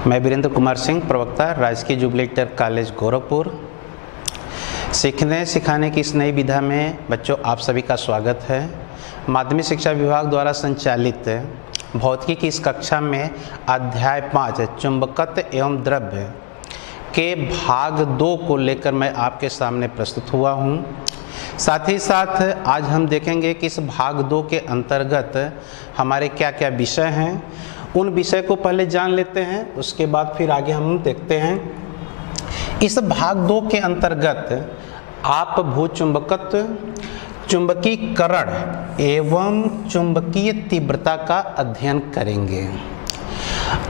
मैं वीरेंद्र कुमार सिंह, प्रवक्ता, राजकीय जुबली इंटर कॉलेज गोरखपुर। सीखने सिखाने की इस नई विधा में बच्चों आप सभी का स्वागत है। माध्यमिक शिक्षा विभाग द्वारा संचालित भौतिकी की इस कक्षा में अध्याय 5 चुंबकत्व एवं द्रव्य के भाग 2 को लेकर मैं आपके सामने प्रस्तुत हुआ हूँ। साथ ही साथ आज हम देखेंगे कि इस भाग 2 के अंतर्गत हमारे क्या क्या विषय हैं। उन विषय को पहले जान लेते हैं, उसके बाद फिर आगे हम देखते हैं। इस भाग 2 के अंतर्गत आप भूचुंबकत्व, चुंबकीकरण एवं चुंबकीय तीव्रता का अध्ययन करेंगे।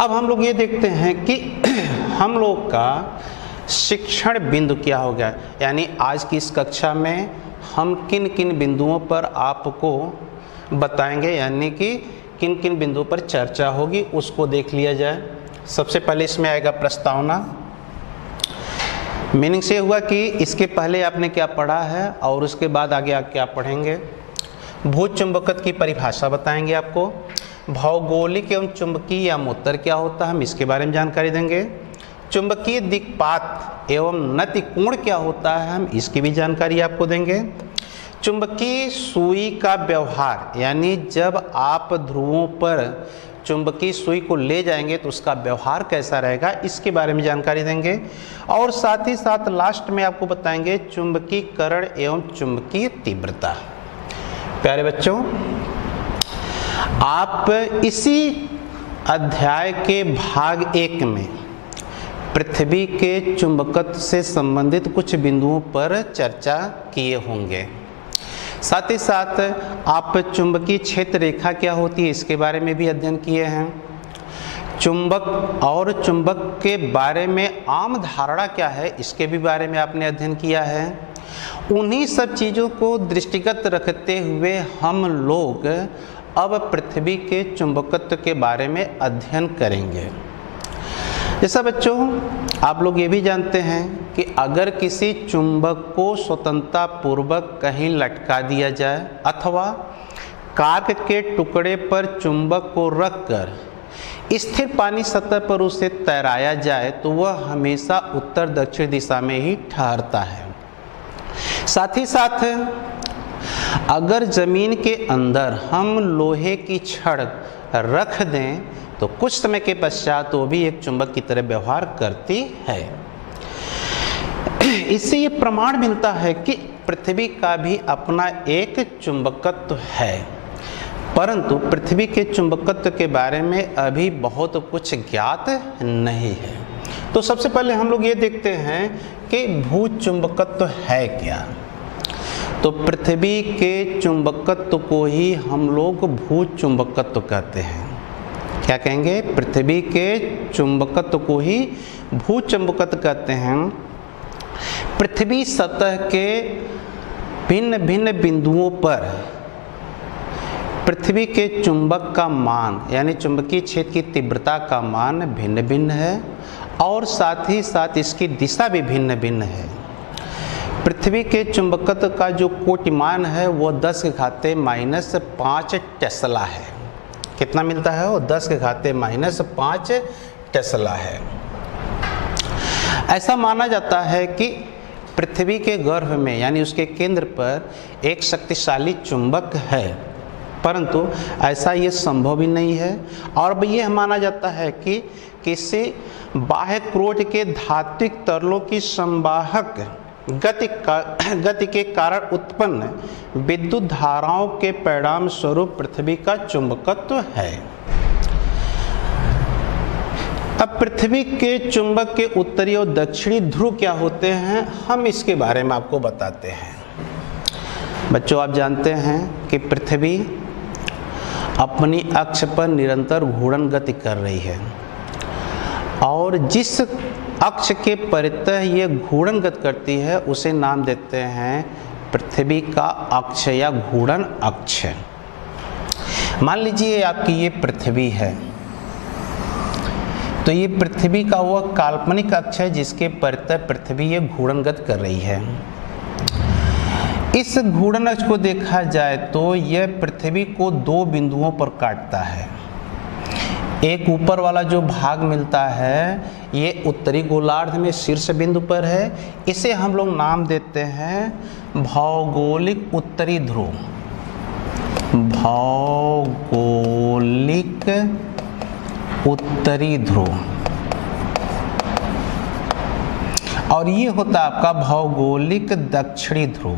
अब हम लोग ये देखते हैं कि हम लोग का शिक्षण बिंदु क्या हो गया, यानी आज की इस कक्षा में हम किन किन बिंदुओं पर आपको बताएंगे, यानी कि किन किन बिंदुओं पर चर्चा होगी उसको देख लिया जाए। सबसे पहले इसमें आएगा प्रस्तावना। मीनिंग से हुआ कि इसके पहले आपने क्या पढ़ा है और उसके बाद आगे आप क्या पढ़ेंगे। भूचुंबकत्व की परिभाषा बताएंगे आपको। भौगोलिक एवं चुंबकीय यामोत्तर क्या होता है, हम इसके बारे में जानकारी देंगे। चुंबकीय दिक्पात एवं नतिकोण क्या होता है, हम इसकी भी जानकारी आपको देंगे। चुंबकीय सुई का व्यवहार, यानी जब आप ध्रुवों पर चुंबकीय सुई को ले जाएंगे तो उसका व्यवहार कैसा रहेगा, इसके बारे में जानकारी देंगे। और साथ ही साथ लास्ट में आपको बताएंगे चुंबकीकरण एवं चुंबकीय तीव्रता। प्यारे बच्चों, आप इसी अध्याय के भाग 1 में पृथ्वी के चुंबकत्व से संबंधित कुछ बिंदुओं पर चर्चा किए होंगे। साथ ही साथ आप चुंबकीय क्षेत्र रेखा क्या होती है इसके बारे में भी अध्ययन किए हैं। चुंबक और चुंबक के बारे में आम धारणा क्या है इसके भी बारे में आपने अध्ययन किया है। उन्हीं सब चीज़ों को दृष्टिगत रखते हुए हम लोग अब पृथ्वी के चुंबकत्व के बारे में अध्ययन करेंगे। जैसा बच्चों आप लोग ये भी जानते हैं कि अगर किसी चुंबक को स्वतंत्रता पूर्वक कहीं लटका दिया जाए अथवा काक के टुकड़े पर चुंबक को रखकर स्थिर पानी सतह पर उसे तैराया जाए तो वह हमेशा उत्तर दक्षिण दिशा में ही ठहरता है। साथ ही साथ अगर जमीन के अंदर हम लोहे की छड़ रख दें तो कुछ समय के पश्चात वो भी एक चुंबक की तरह व्यवहार करती है। इससे ये प्रमाण मिलता है कि पृथ्वी का भी अपना एक चुंबकत्व है, परंतु पृथ्वी के चुंबकत्व के बारे में अभी बहुत कुछ ज्ञात नहीं है। तो सबसे पहले हम लोग ये देखते हैं कि भूचुंबकत्व है क्या। तो पृथ्वी के चुंबकत्व को ही हम लोग भूचुंबकत्व कहते हैं। क्या कहेंगे? पृथ्वी के चुंबकत्व को ही भूचुंबकत्व कहते हैं। पृथ्वी सतह के भिन्न भिन्न बिंदुओं पर पृथ्वी के चुंबक का मान, यानी चुंबकीय क्षेत्र की तीव्रता का मान भिन्न भिन्न है और साथ ही साथ इसकी दिशा भी भिन्न भिन्न है। पृथ्वी के चुंबकत्व का जो कोटिमान है वो 10⁻⁻5 टेस्ला है। कितना मिलता है? वो 10⁻⁻5 टेस्ला है। ऐसा माना जाता है कि पृथ्वी के गर्भ में, यानी उसके केंद्र पर एक शक्तिशाली चुंबक है, परंतु ऐसा ये संभव ही नहीं है। और ये माना जाता है कि किसी बाह्य क्रोध के धात्विक तरलों की संवाहक गति के कारण उत्पन्न विद्युत धाराओं के परिणाम स्वरूप पृथ्वी का चुंबकत्व है। अब पृथ्वी के चुंबक के उत्तरी और दक्षिणी ध्रुव क्या होते हैं, हम इसके बारे में आपको बताते हैं। बच्चों आप जानते हैं कि पृथ्वी अपनी अक्ष पर निरंतर घूर्णन गति कर रही है और जिस अक्ष के परितः ये घूर्णन गति करती है उसे नाम देते हैं पृथ्वी का अक्ष या घूर्णन अक्ष। मान लीजिए आपकी ये पृथ्वी है, तो ये पृथ्वी का वह काल्पनिक अक्ष है जिसके परितः पृथ्वी ये घूर्णन गति कर रही है। इस घूर्णन अक्ष को देखा जाए तो यह पृथ्वी को 2 बिंदुओं पर काटता है। एक ऊपर वाला जो भाग मिलता है ये उत्तरी गोलार्ध में शीर्ष बिंदु पर है। इसे हम लोग नाम देते हैं भौगोलिक उत्तरी ध्रुव। भौगोलिक उत्तरी ध्रुव। और ये होता है आपका भौगोलिक दक्षिणी ध्रुव।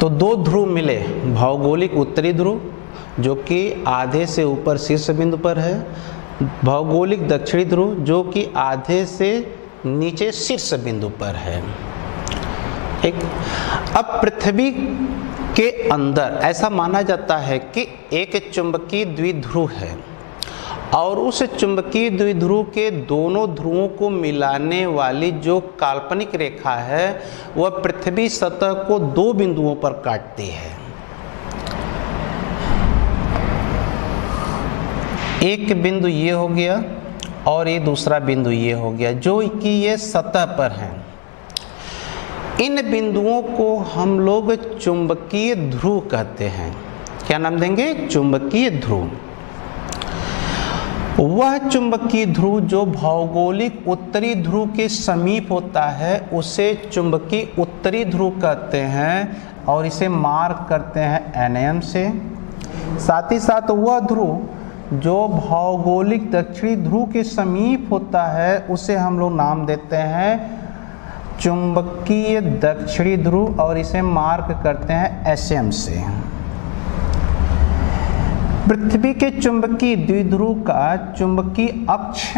तो दो ध्रुव मिले, भौगोलिक उत्तरी ध्रुव जो कि आधे से ऊपर शीर्ष बिंदु पर है, भौगोलिक दक्षिणी ध्रुव जो कि आधे से नीचे शीर्ष बिंदु पर है। ठीक। अब पृथ्वी के अंदर ऐसा माना जाता है कि एक चुंबकीय द्विध्रुव है और उस चुंबकीय द्विध्रुव के दोनों ध्रुवों को मिलाने वाली जो काल्पनिक रेखा है वह पृथ्वी सतह को दो बिंदुओं पर काटती है। एक बिंदु ये हो गया और ये दूसरा बिंदु ये हो गया जो कि ये सतह पर है। इन बिंदुओं को हम लोग चुंबकीय ध्रुव कहते हैं। क्या नाम देंगे? चुंबकीय ध्रुव। वह चुंबकीय ध्रुव जो भौगोलिक उत्तरी ध्रुव के समीप होता है उसे चुंबकीय उत्तरी ध्रुव कहते हैं और इसे मार्क करते हैं NM से। साथ ही साथ वह ध्रुव जो भौगोलिक दक्षिणी ध्रुव के समीप होता है उसे हम लोग नाम देते हैं चुंबकीय दक्षिणी ध्रुव और इसे मार्क करते हैं SM से। पृथ्वी के चुंबकीय द्विध्रुव का चुंबकीय अक्ष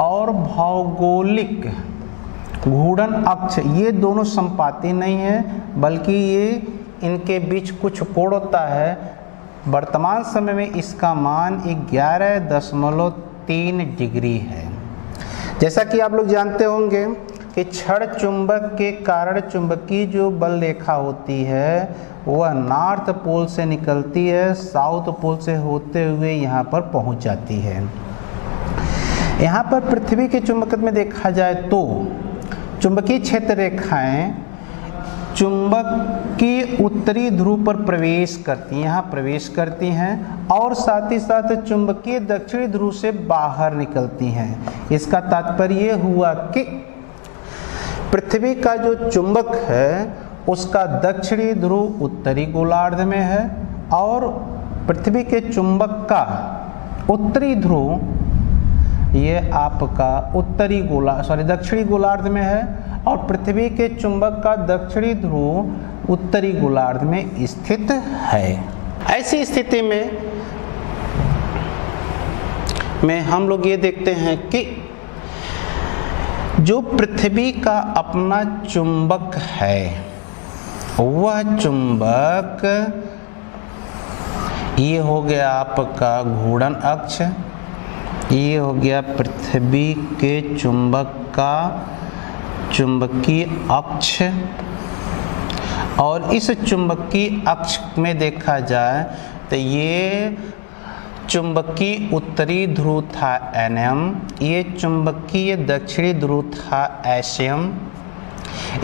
और भौगोलिक घूर्णन अक्ष ये दोनों संपाती नहीं है, बल्कि ये इनके बीच कुछ कोण होता है। वर्तमान समय में इसका मान 11.3 डिग्री है। जैसा कि आप लोग जानते होंगे कि क्षण चुंबक के कारण चुंबकीय जो बल रेखा होती है वह नॉर्थ पोल से निकलती है, साउथ पोल से होते हुए यहाँ पर पहुँच जाती है। यहाँ पर पृथ्वी के चुंबकत्व में देखा जाए तो चुंबकीय क्षेत्र रेखाएं चुंबक की उत्तरी ध्रुव पर प्रवेश करती हैं, यहाँ प्रवेश करती हैं और साथ ही साथ चुंबकीय दक्षिणी ध्रुव से बाहर निकलती हैं। इसका तात्पर्य ये हुआ कि पृथ्वी का जो चुंबक है उसका दक्षिणी ध्रुव उत्तरी गोलार्ध में है और पृथ्वी के चुंबक का उत्तरी ध्रुव ये आपका दक्षिणी गोलार्ध में है और पृथ्वी के चुंबक का दक्षिणी ध्रुव उत्तरी गोलार्ध में स्थित है। ऐसी स्थिति में हम लोग ये देखते हैं कि जो पृथ्वी का अपना चुंबक है वह चुंबक ये हो गया आपका घूर्णन अक्ष, ये हो गया पृथ्वी के चुंबक का चुंबकीय अक्ष और इस चुंबकीय अक्ष में देखा जाए तो ये चुंबकीय उत्तरी ध्रुव था NM, ये चुंबकीय दक्षिणी ध्रुव था SM।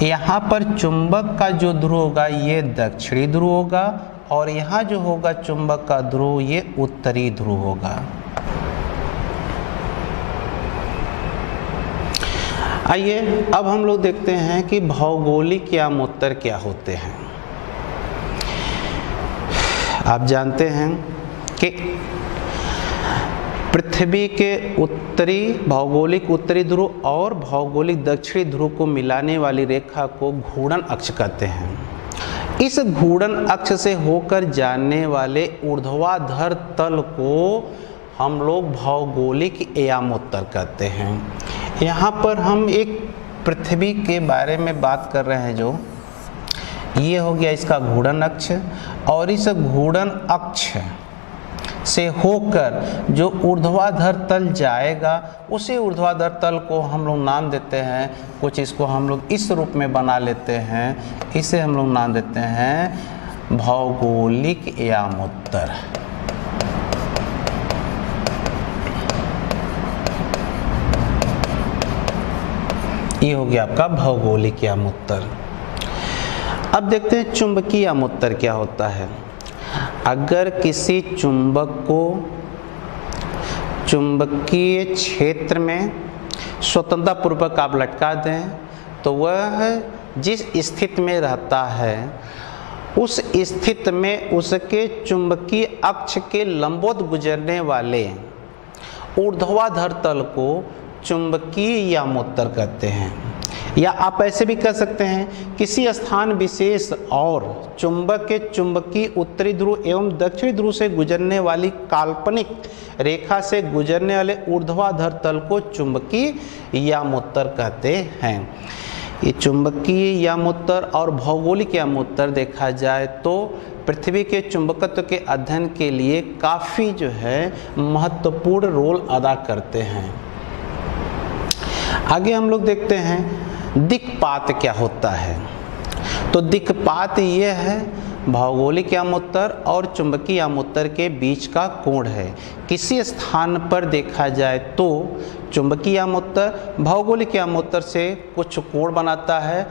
यहाँ पर चुंबक का जो ध्रुव होगा ये दक्षिणी ध्रुव होगा और यहाँ जो होगा चुंबक का ध्रुव ये उत्तरी ध्रुव होगा। आइए अब हम लोग देखते हैं कि भौगोलिक यामोत्तर क्या होते हैं। आप जानते हैं कि पृथ्वी के उत्तरी भौगोलिक उत्तरी ध्रुव और भौगोलिक दक्षिणी ध्रुव को मिलाने वाली रेखा को घूर्णन अक्ष कहते हैं। इस घूर्णन अक्ष से होकर जाने वाले ऊर्ध्वाधर तल को हम लोग भौगोलिक यामोत्तर कहते हैं। यहाँ पर हम एक पृथ्वी के बारे में बात कर रहे हैं। जो ये हो गया इसका घूर्णन अक्ष और इस घूर्णन अक्ष से होकर जो ऊर्ध्वाधर तल जाएगा उसी ऊर्ध्वाधर तल को हम लोग नाम देते हैं, कुछ इसको हम लोग इस रूप में बना लेते हैं, इसे हम लोग नाम देते हैं भौगोलिक यामोत्तर। ये हो गया आपका भौगोलिक यामोत्तर। अब देखते हैं चुंबकीय आमोत्तर क्या होता है। अगर किसी चुंबक को चुंबकीय क्षेत्र में स्वतंत्रतापूर्वक आप लटका दें तो वह जिस स्थिति में रहता है उस स्थिति में उसके चुंबकीय अक्ष के लंबवत गुजरने वाले ऊर्ध्वाधर तल को चुंबकीय आमोत्तर कहते हैं। या आप ऐसे भी कह सकते हैं किसी स्थान विशेष और चुंबक के चुंबकीय उत्तरी ध्रुव एवं दक्षिणी ध्रुव से गुजरने वाली काल्पनिक रेखा से गुजरने वाले ऊर्ध्वाधर तल को चुंबकीय आमोत्तर कहते हैं। ये चुंबकीय आमोत्तर और भौगोलिक आमोत्तर देखा जाए तो पृथ्वी के चुंबकत्व के अध्ययन के लिए काफ़ी जो है महत्वपूर्ण रोल अदा करते हैं। आगे हम लोग देखते हैं दिक्पात क्या होता है। तो दिक्पात ये है भौगोलिक आमोत्तर और चुंबकीय आमोत्तर के बीच का कोण है। किसी स्थान पर देखा जाए तो चुंबकीय आमोत्तर भौगोलिक आमोत्तर से कुछ कोण बनाता है,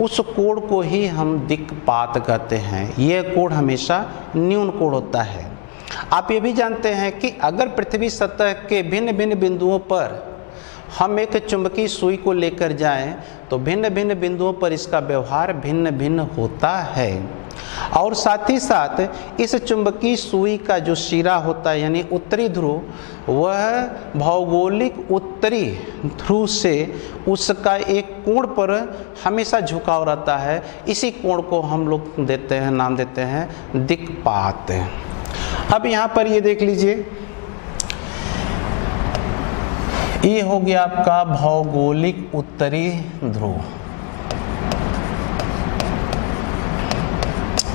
उस कोण को ही हम दिक्पात कहते हैं। यह कोण हमेशा न्यून कोण होता है। आप ये भी जानते हैं कि अगर पृथ्वी सतह के भिन्न भिन्न बिंदुओं पर हम एक चुंबकीय सुई को लेकर जाएं तो भिन्न भिन्न बिंदुओं पर इसका व्यवहार भिन्न भिन्न होता है। और साथ ही साथ इस चुंबकीय सुई का जो सिरा होता है यानी उत्तरी ध्रुव वह भौगोलिक उत्तरी ध्रुव से उसका एक कोण पर हमेशा झुकाव रहता है। इसी कोण को हम लोग देते हैं नाम देते हैं दिक्पात। अब यहाँ पर ये देख लीजिए, ये हो गया आपका भौगोलिक उत्तरी ध्रुव,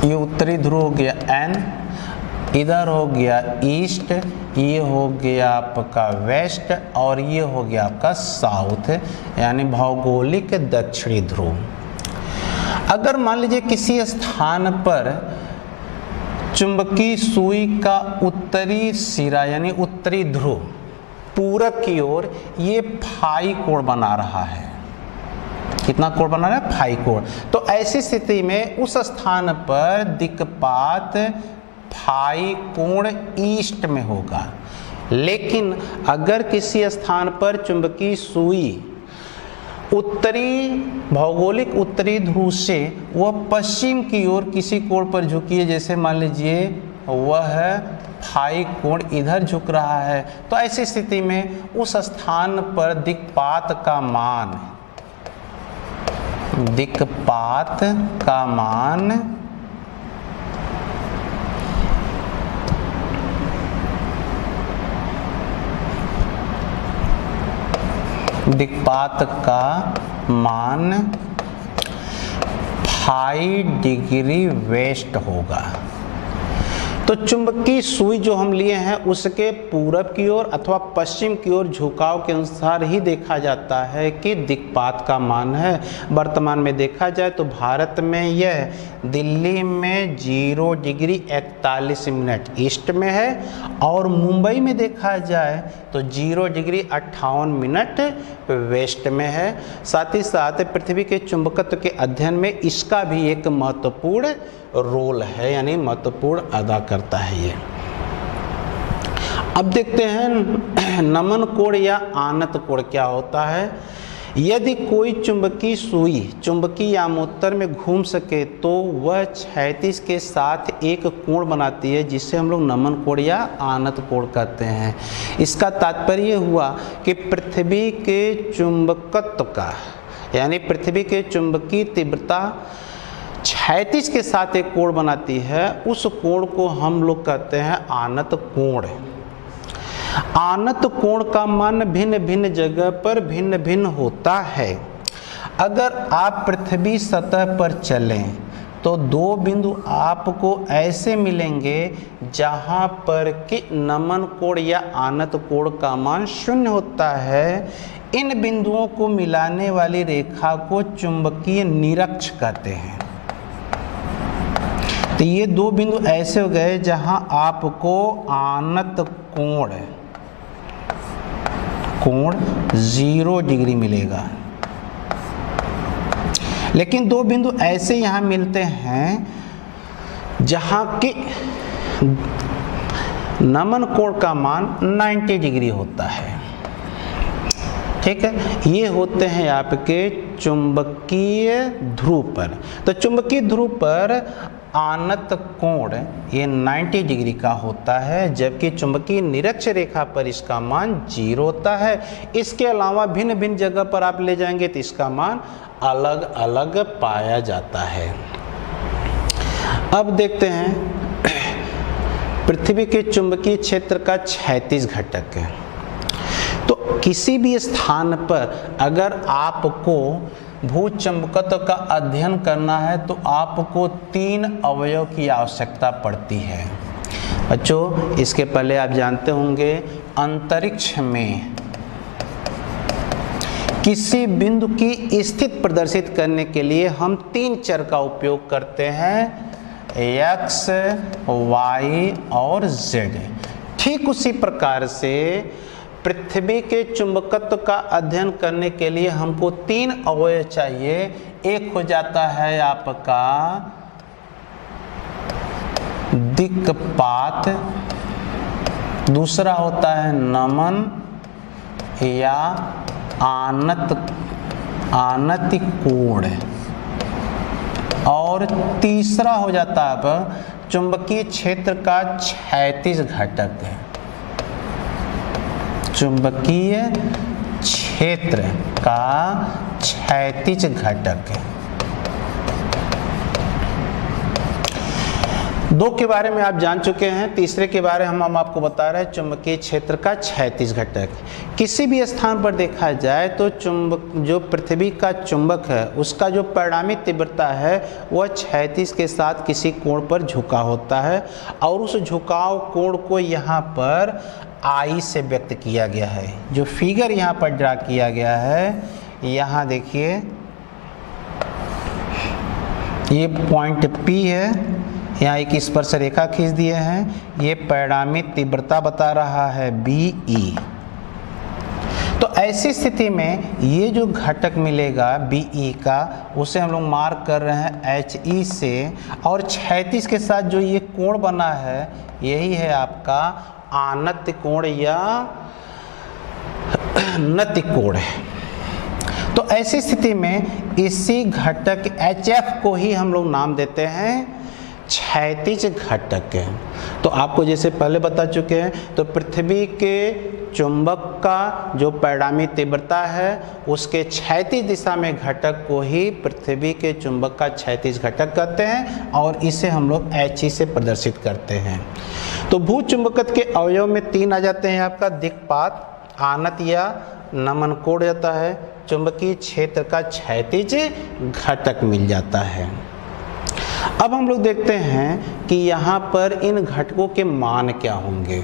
ये उत्तरी ध्रुव हो गया N, इधर हो गया ईस्ट, ये हो गया आपका वेस्ट और ये हो गया आपका साउथ यानी भौगोलिक दक्षिणी ध्रुव। अगर मान लीजिए किसी स्थान पर चुंबकीय सुई का उत्तरी सिरा यानी उत्तरी ध्रुव पूरब की ओर ये फाई कोण बना रहा है। कितना कोण बना रहा है? फाई कोण। तो ऐसी स्थिति में उस स्थान पर दिक्पात फाई कोण ईस्ट में होगा। लेकिन अगर किसी स्थान पर चुंबकीय सुई उत्तरी भौगोलिक उत्तरी ध्रुव से वह पश्चिम की ओर किसी कोण पर झुकी है, जैसे मान लीजिए वह फाई कोण इधर झुक रहा है, तो ऐसी स्थिति में उस स्थान पर दिक्पात का मान फाई डिग्री वेस्ट होगा। तो चुंबकीय सुई जो हम लिए हैं उसके पूरब की ओर अथवा पश्चिम की ओर झुकाव के अनुसार ही देखा जाता है कि दिक्पात का मान है। वर्तमान में देखा जाए तो भारत में यह दिल्ली में 0 डिग्री 41 मिनट ईस्ट में है और मुंबई में देखा जाए तो 0 डिग्री 58 मिनट वेस्ट में है। साथ ही साथ पृथ्वी के चुंबकत्व के अध्ययन में इसका भी एक महत्वपूर्ण रोल है यानी महत्वपूर्ण अदा करता है ये। अब देखते हैं नमन कोण या आनत कोण क्या होता है। यदि कोई चुंबकीय सुई चुंबकीय आमोत्तर में घूम सके तो वह क्षैतिज के साथ एक कोण बनाती है जिसे हम लोग नमन कोण या आनत कोण कहते हैं। इसका तात्पर्य हुआ कि पृथ्वी के चुंबकत्व का यानी पृथ्वी के चुंबकीय तीव्रता क्षैतिज के साथ एक कोण बनाती है, उस कोण को हम लोग कहते हैं आनत कोण। आनत कोण का मान भिन्न भिन्न जगह पर भिन्न भिन्न होता है। अगर आप पृथ्वी सतह पर चलें तो दो बिंदु आपको ऐसे मिलेंगे जहां पर कि नमन कोण या आनत कोण का मान 0 होता है। इन बिंदुओं को मिलाने वाली रेखा को चुंबकीय निरक्ष कहते हैं। तो ये दो बिंदु ऐसे हो गए जहां आपको आनत कोण 0 डिग्री मिलेगा। लेकिन दो बिंदु ऐसे यहाँ मिलते हैं जहाँ की नमन कोण का मान 90 डिग्री होता है। ठीक है, ये होते हैं आपके चुंबकीय ध्रुव पर। तो चुंबकीय ध्रुव पर आनत कोण ये 90 डिग्री का होता है, जबकि चुंबकीय निरक्ष रेखा पर इसका मान 0 होता है। इसके अलावा भिन्न भिन्न जगह पर आप ले जाएंगे तो इसका मान अलग अलग पाया जाता है। अब देखते हैं पृथ्वी के चुंबकीय क्षेत्र का क्षैतिज घटक है। तो किसी भी स्थान पर अगर आपको भूचुंबकत्व का अध्ययन करना है तो आपको 3 अवयव की आवश्यकता पड़ती है। बच्चों, इसके पहले आप जानते होंगे अंतरिक्ष में किसी बिंदु की स्थिति प्रदर्शित करने के लिए हम 3 चर का उपयोग करते हैं, x, y और z। ठीक उसी प्रकार से पृथ्वी के चुंबकत्व का अध्ययन करने के लिए हमको 3 अवयव चाहिए। एक हो जाता है आपका दिक्पात, दूसरा होता है नमन या आनत कोण, और तीसरा हो जाता है अब चुंबकीय क्षेत्र का क्षैतिज घटक है। चुंबकीय क्षेत्र का क्षैतिज घटक है। 2 के बारे में आप जान चुके हैं, तीसरे के बारे में हम आपको बता रहे हैं चुंबकीय क्षेत्र का क्षैतिज घटक। किसी भी स्थान पर देखा जाए तो जो पृथ्वी का चुंबक है उसका जो परिणामी तीव्रता है वह क्षैतिज के साथ किसी कोण पर झुका होता है, और उस झुकाव कोण को यहाँ पर आई से व्यक्त किया गया है। जो फिगर यहाँ पर ड्रा किया गया है, यहाँ देखिए ये पॉइंट P है, यहाँ एक स्पर्श रेखा खींच दिए हैं, ये परिणामी तीव्रता बता रहा है BE। तो ऐसी स्थिति में ये जो घटक मिलेगा BE का, उसे हम लोग मार्क कर रहे हैं HE से, और क्षैतिज के साथ जो ये कोण बना है यही है आपका आनत कोण या नति कोण है। तो ऐसी स्थिति में इसी घटक HF को ही हम लोग नाम देते हैं क्षैतिज घटक है। तो आपको जैसे पहले बता चुके हैं, तो पृथ्वी के चुंबक का जो परिणामी तीव्रता है उसके क्षैतिज दिशा में घटक को ही पृथ्वी के चुंबक का क्षैतिज घटक कहते हैं, और इसे हम लोग HE से प्रदर्शित करते हैं। तो भूचुंबकत्व के अवयव में 3 आ जाते हैं आपका दिक्पात, आनत या नमन कोण जाता है, चुंबकीय क्षेत्र का क्षैतिज घटक मिल जाता है। अब हम लोग देखते हैं कि यहाँ पर इन घटकों के मान क्या होंगे।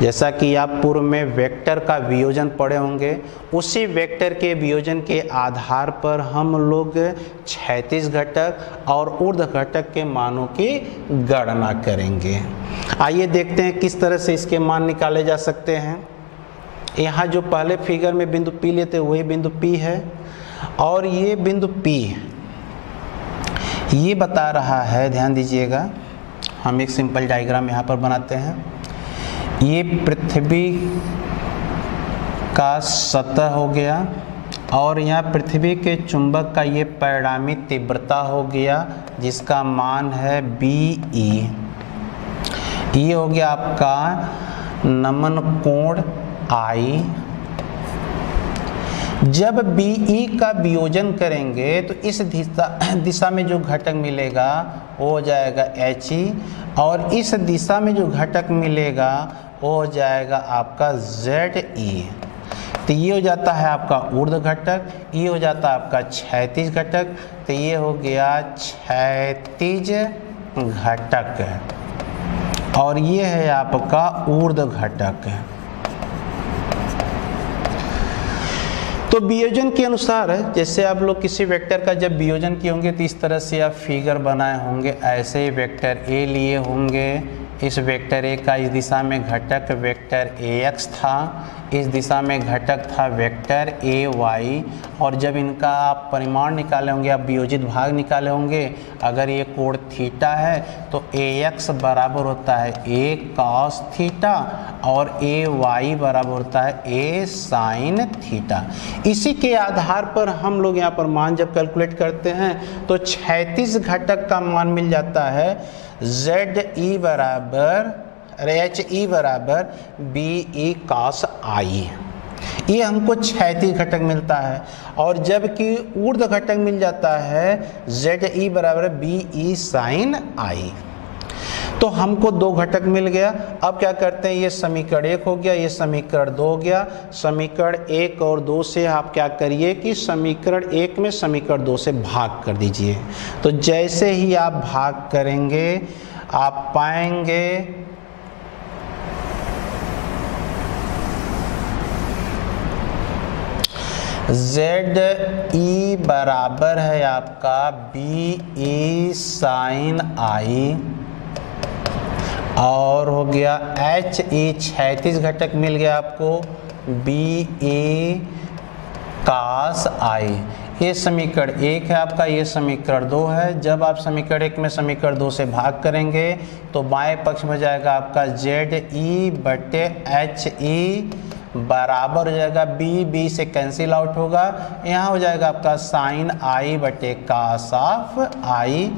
जैसा कि आप पूर्व में वेक्टर का वियोजन पढ़े होंगे, उसी वेक्टर के वियोजन के आधार पर हम लोग क्षैतिज घटक और ऊर्ध्व घटक के मानों की गणना करेंगे। आइए देखते हैं किस तरह से इसके मान निकाले जा सकते हैं। यहाँ जो पहले फिगर में बिंदु P लेते वही बिंदु P है, और ये बिंदु P ये बता रहा है, ध्यान दीजिएगा, हम एक सिंपल डायग्राम यहाँ पर बनाते हैं। ये पृथ्वी का सतह हो गया, और यहाँ पृथ्वी के चुंबक का ये परिणामी तीव्रता हो गया जिसका मान है BE। ये हो गया आपका नमन कोण I। जब BE का वियोजन करेंगे तो इस दिशा में जो घटक मिलेगा वो हो जाएगा HE, और इस दिशा में जो घटक मिलेगा वो हो जाएगा आपका ZE। तो ये हो जाता है आपका ऊर्ध्व घटक, ये हो जाता है आपका क्षैतिज घटक। तो ये हो गया क्षैतिज घटक, और ये है आपका ऊर्ध्व घटक। तो वियोजन के अनुसार जैसे आप लोग किसी वेक्टर का जब वियोजन किए होंगे तो इस तरह से आप फिगर बनाए होंगे। ऐसे ही वेक्टर A लिए होंगे, इस वेक्टर ए का इस दिशा में घटक वेक्टर ax था, इस दिशा में घटक था वेक्टर ay, और जब इनका आप परिमाण निकाले होंगे, आप वियोजित भाग निकाले होंगे, अगर ये कोण थीटा है तो ax बराबर होता है a cos थीटा और ay बराबर होता है a sin थीटा। इसी के आधार पर हम लोग यहाँ पर मान जब कैलकुलेट करते हैं तो क्षैतिज घटक का मान मिल जाता है ZE बराबर HE बराबर BE cos I। ये हमको क्षैतिज घटक मिलता है, और जबकि ऊर्ध्व घटक मिल जाता है ZE बराबर BE sin I। तो हमको दो घटक मिल गया। अब क्या करते हैं, ये समीकरण 1 हो गया, ये समीकरण 2 हो गया। समीकरण 1 और 2 से आप क्या करिए कि समीकरण 1 में समीकरण 2 से भाग कर दीजिए। तो जैसे ही आप भाग करेंगे आप पाएंगे ZE बराबर है आपका BE sin I, और हो गया HE क्षैतिज घटक मिल गया आपको BE cos I। ये समीकरण 1 है आपका, ये समीकरण 2 है। जब आप समीकरण 1 में समीकरण 2 से भाग करेंगे तो बाएं पक्ष में जाएगा आपका ZE बटे HE बराबर हो जाएगा B से कैंसिल आउट होगा, यहाँ हो जाएगा आपका साइन I बटे cos ऑफ I।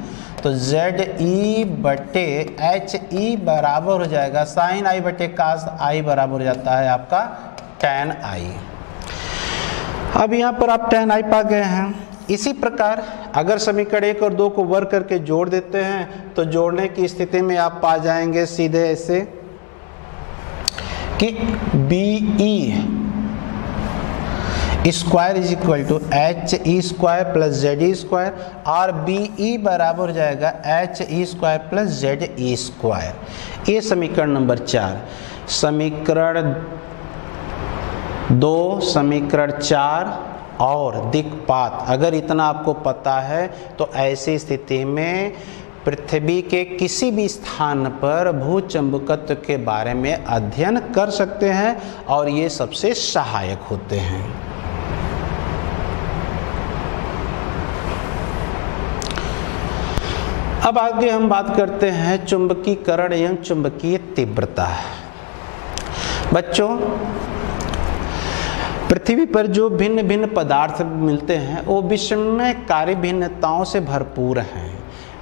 तो ZE बटे HE बराबर हो जाएगा साइन I बटे cos I बराबर हो जाता है आपका tan I। अब यहाँ पर आप tan I पा गए हैं। इसी प्रकार अगर समीकरण 1 और 2 को वर्ग करके जोड़ देते हैं तो जोड़ने की स्थिति में आप पा जाएंगे सीधे ऐसे कि BE square is equal to HE square plus ZE square, और BE बराबर हो जाएगा HE square plus ZE square. ये समीकरण नंबर 4। समीकरण 2, समीकरण 4 और दिक्पात अगर इतना आपको पता है तो ऐसी स्थिति में पृथ्वी के किसी भी स्थान पर भूचंबकत्व के बारे में अध्ययन कर सकते हैं, और ये सबसे सहायक होते हैं। अब आगे हम बात करते हैं चुंबकीकरण एवं चुंबकीय तीव्रता। बच्चों, पृथ्वी पर जो भिन्न भिन्न पदार्थ मिलते हैं वो विषमय कार्य भिन्नताओं से भरपूर हैं।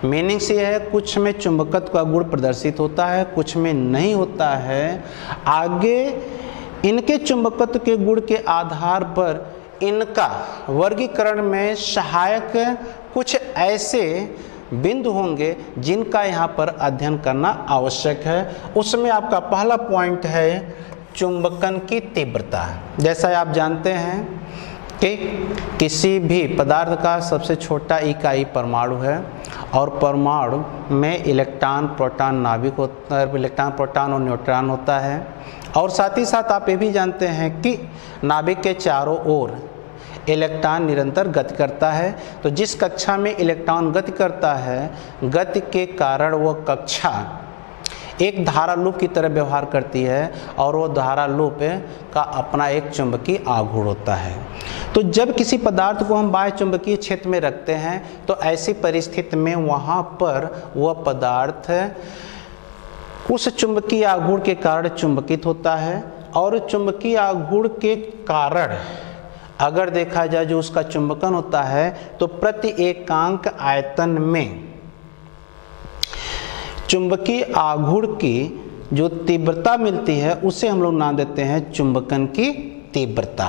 मीनिंग से है कुछ में चुंबकत्व का गुण प्रदर्शित होता है, कुछ में नहीं होता है। आगे इनके चुंबकत्व के गुण के आधार पर इनका वर्गीकरण में सहायक कुछ ऐसे बिंदु होंगे जिनका यहाँ पर अध्ययन करना आवश्यक है। उसमें आपका पहला पॉइंट है चुंबकन की तीव्रता। जैसा आप जानते हैं कि किसी भी पदार्थ का सबसे छोटा इकाई परमाणु है, और परमाणु में इलेक्ट्रॉन प्रोटॉन नाभिक होता है, इलेक्ट्रॉन प्रोटॉन और न्यूट्रॉन होता है। और साथ ही साथ आप ये भी जानते हैं कि नाभिक के चारों ओर इलेक्ट्रॉन निरंतर गति करता है। तो जिस कक्षा में इलेक्ट्रॉन गति करता है, गति के कारण वह कक्षा एक धारा लूप की तरह व्यवहार करती है, और वो धारा लूप का अपना एक चुंबकीय आघूर्ण होता है। तो जब किसी पदार्थ को हम बाह्य चुंबकीय क्षेत्र में रखते हैं तो ऐसी परिस्थिति में वहाँ पर वह पदार्थ उस चुंबकीय आघूर्ण के कारण चुंबकित होता है, और चुंबकीय आघूर्ण के कारण अगर देखा जाए जो उसका चुंबकन होता है तो प्रति एकांक आयतन में चुंबकीय आघूर्ण की जो तीव्रता मिलती है उसे हम लोग नाम देते हैं चुंबकन की तीव्रता।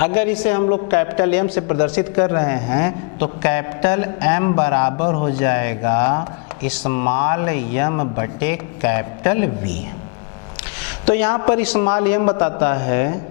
अगर इसे हम लोग कैपिटल M से प्रदर्शित कर रहे हैं तो कैपिटल M बराबर हो जाएगा स्मॉल m बटे कैपिटल V। तो यहाँ पर स्मॉल m बताता है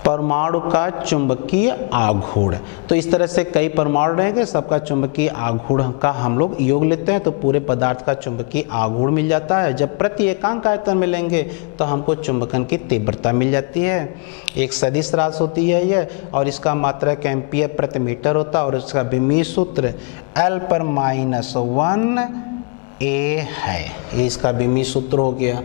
परमाणु का चुंबकीय आघूर्ण। तो इस तरह से कई परमाणु रहेंगे, सबका चुंबकीय आघूर्ण का हम लोग योग लेते हैं तो पूरे पदार्थ का चुंबकीय आघूर्ण मिल जाता है। जब प्रति एकांक आयतन में लेंगे तो हमको चुंबकन की तीव्रता मिल जाती है। एक सदिश राशि होती है ये, और इसका मात्रक एम्पियर प्रति मीटर होता है, और इसका विमीय सूत्र L पर -1 ए है। ये इसका विमीय सूत्र हो गया।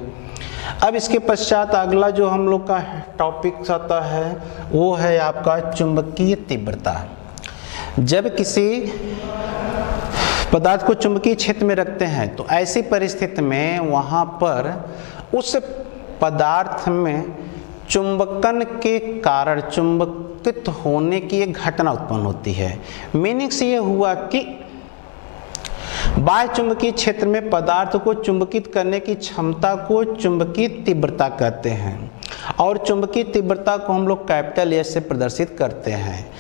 अब इसके पश्चात अगला जो हम लोग का टॉपिक आता है वो है आपका चुंबकीय तीव्रता। जब किसी पदार्थ को चुंबकीय क्षेत्र में रखते हैं तो ऐसी परिस्थिति में वहाँ पर उस पदार्थ में चुंबकन के कारण चुंबकित होने की एक घटना उत्पन्न होती है। मीनिंग्स ये हुआ कि बाह्य चुंबकीय क्षेत्र में पदार्थ को चुंबकित करने की क्षमता को चुंबकीय तीव्रता कहते हैं और चुंबकीय तीव्रता को हम लोग कैपिटल एस से प्रदर्शित करते हैं।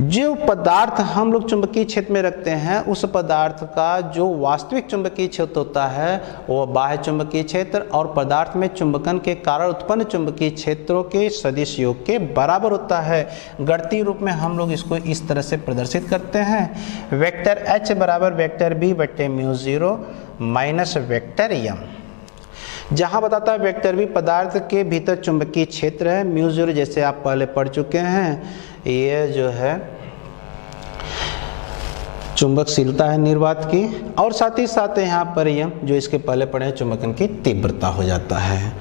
जो पदार्थ हम लोग चुंबकीय क्षेत्र में रखते हैं उस पदार्थ का जो वास्तविक चुंबकीय क्षेत्र होता है वो बाह्य चुंबकीय क्षेत्र और पदार्थ में चुंबकन के कारण उत्पन्न चुंबकीय क्षेत्रों के सदिश योग के बराबर होता है। गणितीय रूप में हम लोग इसको इस तरह से प्रदर्शित करते हैं, वेक्टर H बराबर वेक्टर B बटे म्यू 0 माइनस वेक्टर M। जहां बताता है वेक्टर भी पदार्थ के भीतर चुंबकीय क्षेत्र है, म्यू 0 जैसे आप पहले पढ़ चुके हैं, ये जो है चुंबकशीलता है निर्वात की, और साथ ही साथ यहाँ पर यह जो इसके पहले पढ़े चुंबकन की तीव्रता हो जाता है।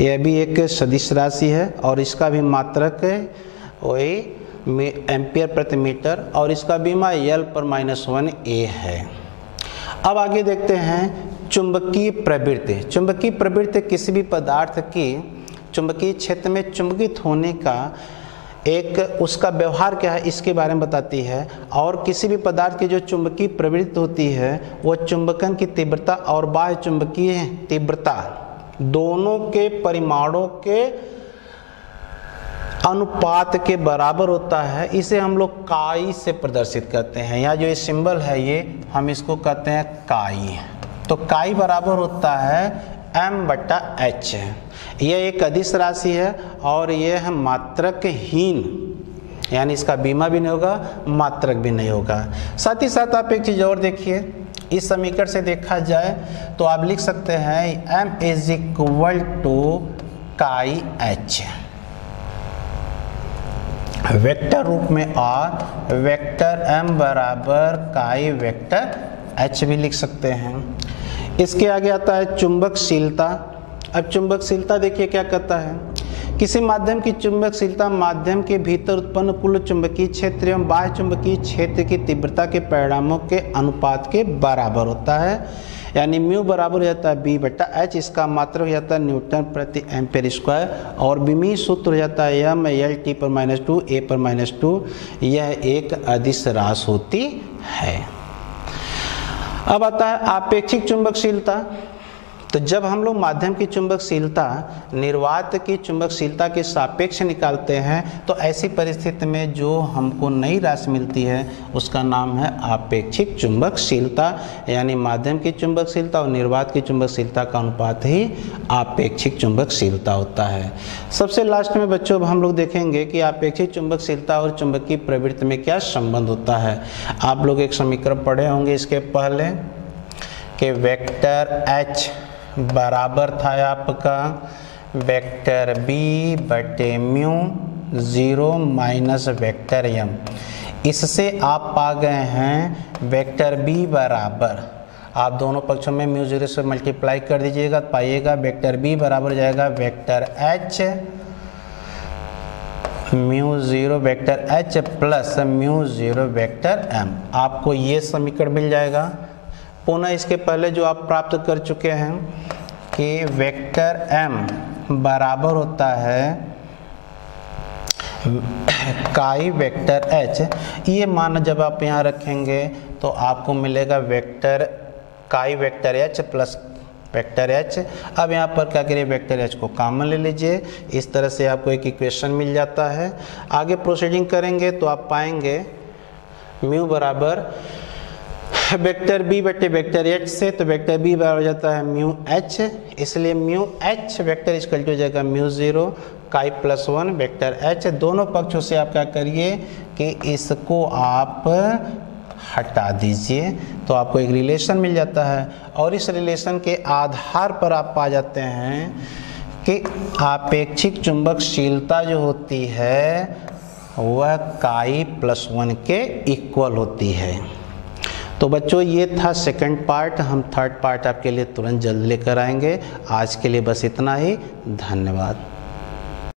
यह भी एक सदिश राशि है और इसका भी मात्रक वही एम्पियर प्रति मीटर और इसका बीमा L पर -1 A है। अब आगे देखते हैं चुंबकीय प्रवृत्ति। चुंबकीय प्रवृत्ति किसी भी पदार्थ की चुंबकीय क्षेत्र में चुंबकित होने का एक उसका व्यवहार क्या है इसके बारे में बताती है, और किसी भी पदार्थ की जो चुंबकीय प्रवृत्ति होती है वो चुंबकन की तीव्रता और बाह्य चुंबकीय तीव्रता दोनों के परिमाणों के अनुपात के बराबर होता है। इसे हम लोग काई से प्रदर्शित करते हैं। यहाँ जो ये सिंबल है ये हम इसको कहते हैं काई। तो काई बराबर होता है m/h। यह एक अदिश राशि है और यह है मात्रकहीन, यानी इसका बीमा भी नहीं होगा, मात्रक भी नहीं होगा। साथ ही साथ आप एक चीज़ और देखिए, इस समीकरण से देखा जाए तो आप लिख सकते हैं m = काई h। वेक्टर रूप में और वेक्टर m बराबर काई वेक्टर h भी लिख सकते हैं। इसके आगे आता है चुंबकशीलता। अब चुंबकशीलता देखिए क्या कहता है, किसी माध्यम की चुंबकशीलता माध्यम के भीतर उत्पन्न कुल चुंबकीय क्षेत्र एवं बाह्य चुंबकीय क्षेत्र की तीव्रता के परिणामों के अनुपात के बराबर होता है। यानी म्यू बराबर हो जाता है B/h, इसका मात्रक हो जाता है न्यूटन प्रति एम्पीयर स्क्वायर और विमीय सूत्र हो जाता है m L T पर -2 A पर -2। यह एक अदिश राशि होती है। अब आता है आपेक्षिक चुंबकशीलता। तो जब हम लोग माध्यम की चुंबकशीलता निर्वात की चुंबकशीलता के सापेक्ष निकालते हैं तो ऐसी परिस्थिति में जो हमको नई राशि मिलती है उसका नाम है आपेक्षिक चुंबकशीलता। यानी माध्यम की चुंबकशीलता और निर्वात की चुंबकशीलता का अनुपात ही आपेक्षिक चुंबकशीलता होता है। सबसे लास्ट में बच्चों हम लोग देखेंगे कि आपेक्षिक चुंबकशीलता और चुंबकीय प्रवृत्ति में क्या संबंध होता है। आप लोग एक समीकरण पढ़े होंगे इसके पहले कि वेक्टर H बराबर था आपका वेक्टर B बटे म्यू 0 माइनस वेक्टर M। इससे आप पा गए हैं वेक्टर B बराबर, आप दोनों पक्षों में म्यू 0 से मल्टीप्लाई कर दीजिएगा तो पाइएगा वेक्टर B बराबर जाएगा vector H mu 0 vector H plus mu 0 vector M। आपको ये समीकरण मिल जाएगा। पुनः इसके पहले जो आप प्राप्त कर चुके हैं कि वेक्टर M बराबर होता है काई वेक्टर H। ये मान जब आप यहाँ रखेंगे तो आपको मिलेगा वेक्टर काई vector H plus vector H। अब यहाँ पर क्या करिए वेक्टर H को कॉमन ले लीजिए, इस तरह से आपको एक इक्वेशन मिल जाता है। आगे प्रोसीडिंग करेंगे तो आप पाएंगे म्यू बराबर वेक्टर B बटे वेक्टर H से, तो वेक्टर B बराबर हो जाता है म्यू H, इसलिए mu H vector equal to हो जाएगा म्यू 0 काई प्लस 1 वेक्टर H। दोनों पक्षों से आप क्या करिए कि इसको आप हटा दीजिए तो आपको एक रिलेशन मिल जाता है, और इस रिलेशन के आधार पर आप पा जाते हैं कि आपेक्षिक चुंबकशीलता जो होती है वह काई प्लस 1 के इक्वल होती है। तो बच्चों ये था सेकंड पार्ट, हम थर्ड पार्ट आपके लिए तुरंत जल्द लेकर आएंगे। आज के लिए बस इतना ही, धन्यवाद।